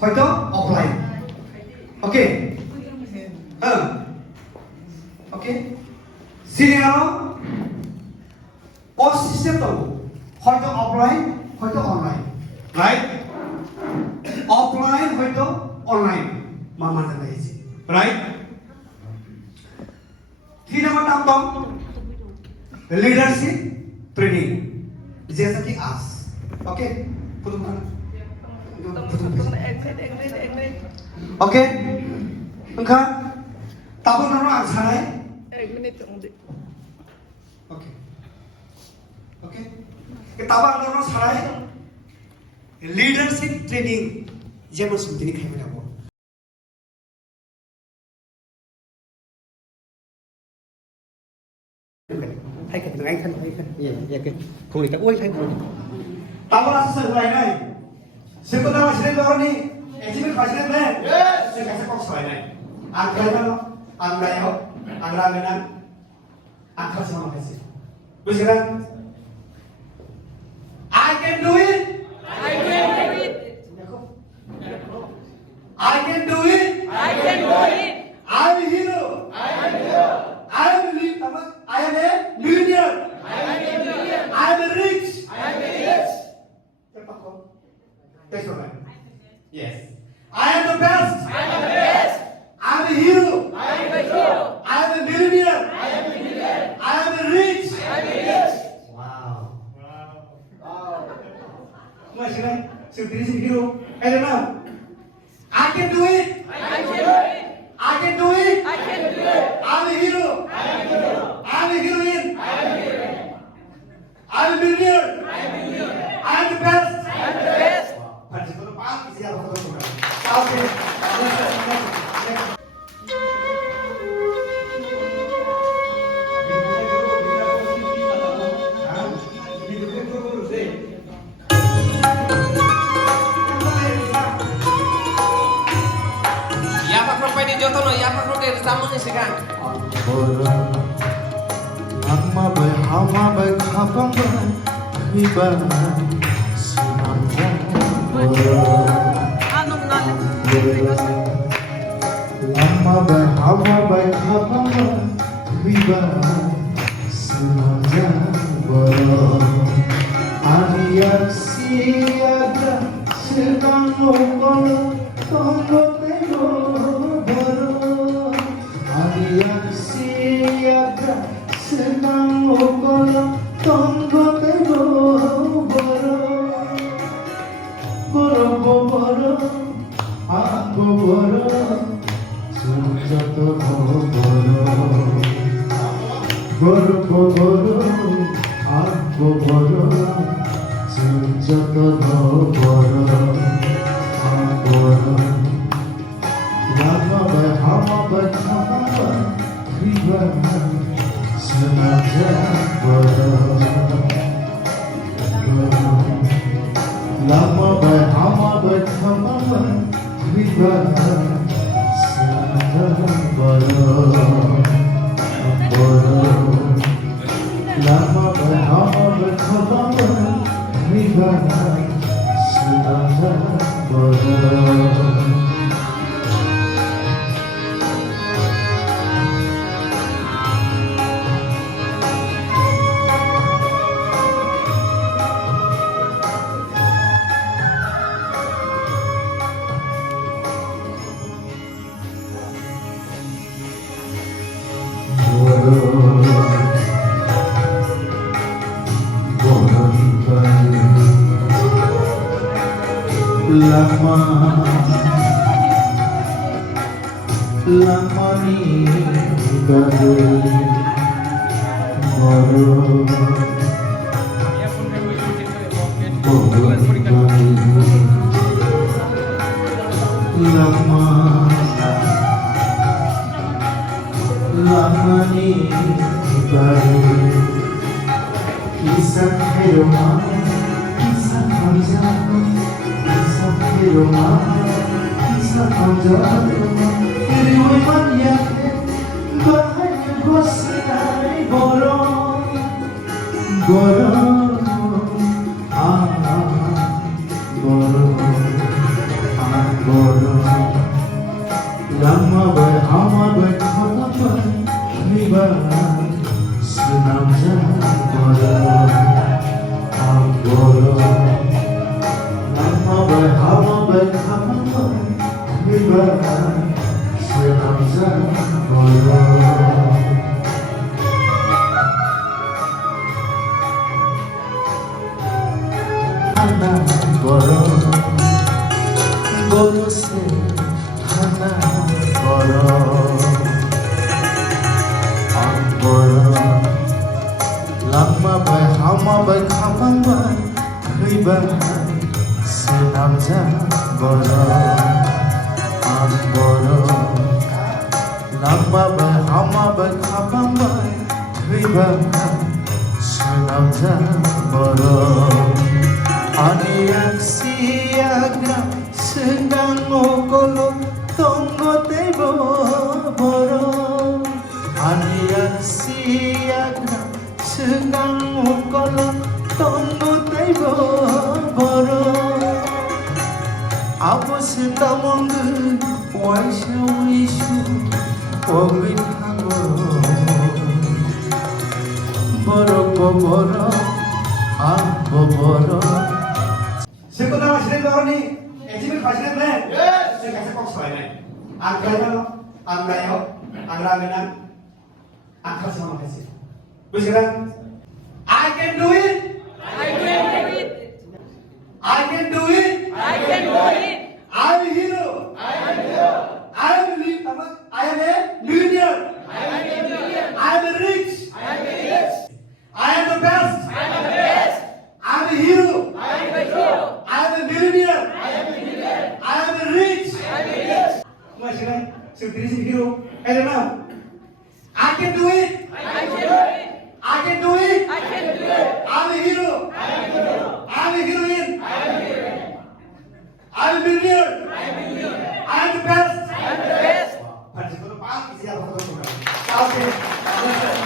হয়তো অফলাইন ওকে ওকে serial post system তো হয়তো অফলাইন হয়তো অনলাইন রাইট অফলাইন হয়তো অনলাইন मामा रहेगी राइट 3 नंबर नाम तो लीडरशिप ट्रेनिंग जैसा कि आज ओके ओके उनका ताबो नरो आं सानाय 1 minute only ओके ओके के ताबो नरो सानाय लीडरशिप ट्रेनिंग जेबो सुदिनि खायमे दाबो hay cái anh thân hay cái không được ôi hay không Tahu sesuai nih. Sebentar masih ada orang nih. Ejimin pasien nih. Saya kasih kok sesuai nih. Angkanya lo, angkanya lo, angkanya angka semua kasih. Bisa kan? I can do it. I can do it I can do it. I can do it I'm a hero. I am hero I am a millionaire. I am a millionaire I am a rich. I am a rich Cepat kok. That's right. Yes. I am the best. I am the best I am a hero. I am a hero I am a millionaire. I am a millionaire I am a rich. I am a rich Wow. Masih kan? Seperti hero. Now. I can do it. I can do it I can do it. I can do it I'm a hero. I am a hero I'm a heroine. I am a hero I'm a millionaire. I am a millionaire I am the best. I am the best Pada satu pak, isi apa betul betul. Oke. Ya Pak Prof ini jotono, ya Pak Prof dari tamu nih sekarang. Amma bay hama bay khapam bay hiba sinamja Amma bay hama bay khapam bay hiba sinamja Aniyak siyaga sedang ngobrol tonggo tenggo baro Aniyak siyaga sedang ngobrol tonggo tenggo baro aku baro sunjato baro aku baro sunjato baro Lama bay hama bay khama bay riba senaja Lama bay hama bay khama bay riba senaja Lama bay hama bay khama bay riba senaja Lama ni baru lama ni baru kisah hidup kisah panjang kisah hidup kisah panjang Iriwan yakin bahaya gosai borong borong borong lama berhamad berkapan riba senam jambara ambara lama berhamad berkapan riba senam jambara anak boro boro se hana boro amboro lama bai hama bai khamang bai riba senam ja boro amboro lama bai hama bai khamang bai riba senam ja boro Aniak siaga sedang ngokolo tonggo tebo boro Aniak siaga sedang ngokolo tonggo tebo boro Apa sedang waisha wishu ogli thango boro boro Abo boro Sekolah masih ada ni, ejimin masih ada. Saya kasih kok soal ni. Angkai mana? Angkai yo, angkai mana? Angkai semua kasih. Bukan? I can do it. I can do it. I can do it. I can do it. I am a hero. I am a hero. I am a millionaire. I am a millionaire. I am a rich. I am a rich. I am the best. I am the best. I am a hero. I am a hero. I am a millionaire. I am a millionaire. I am a rich. I am a rich. Masih ada? Seperti si hero. Mana? I can do it. I can do it. I can do it. I can do it. I'm a hero. I am a hero. I'm a heroine. I am a heroine. I'm a millionaire. I am a millionaire. I am the best. I am the best. Pada sekolah pak, isi apa kau suka? Oke.